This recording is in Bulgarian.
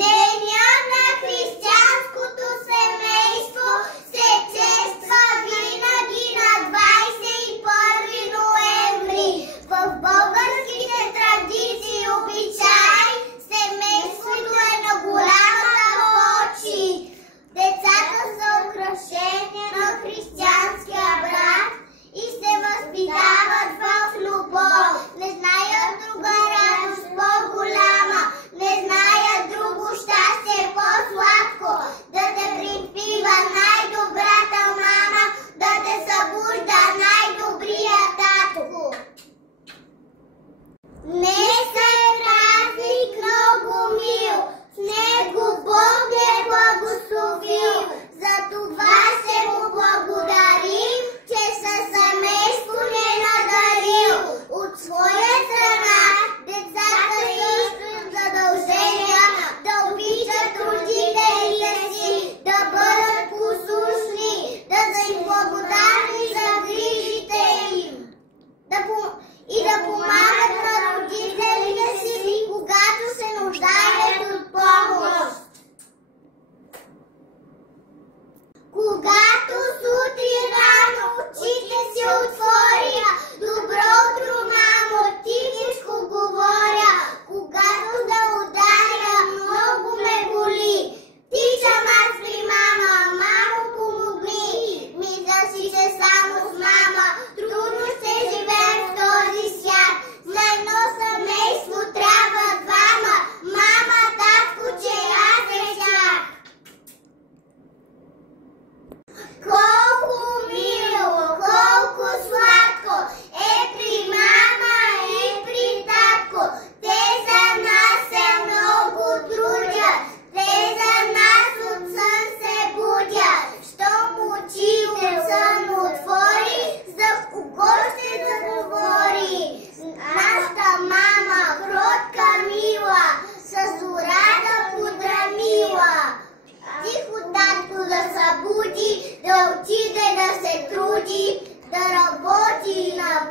Денят на християнското семейство се чества винаги на 21 ноември. В българските традиции и обичаи семейството е на голямата почит. Децата са украшение на християнския брак и се възпитават в любов. Не знаят друга радост по-голяма, не знаят друго щастие по-сладко. Да те припива най-добрата мама, да те събужда най-добрия татко. Днес е празник много мил, с него Бог е благословил. За това ще му благодарим, че със семейство ни е надарил. От своя страна децата също задължения да обичат родителите си, да бъдат послушни, да са им благодарни за грижите им и да помагат на родителите си, когато се нуждаят от помощ. Когато сутрин рано очите си отворя, добро утро, мамо, тихичко говоря. Когато да ударя, много ме боли. Тичам аз при мама, мамо, помогни. Мисля си, че само с мама трудно ще живеем в този свят. За едно семейство трябва двама, мама, татко, че аз е тях. Колко мило, колко сладко е при мама и при татко. Те за нас се много трудят, те за нас от сън се будят. Щом очи от сън отвори, за кого ще заговори? Нашата мама, кротка мила, със зора да подрамила. Тихо татко да събуди, да отиде да се труди, да работи на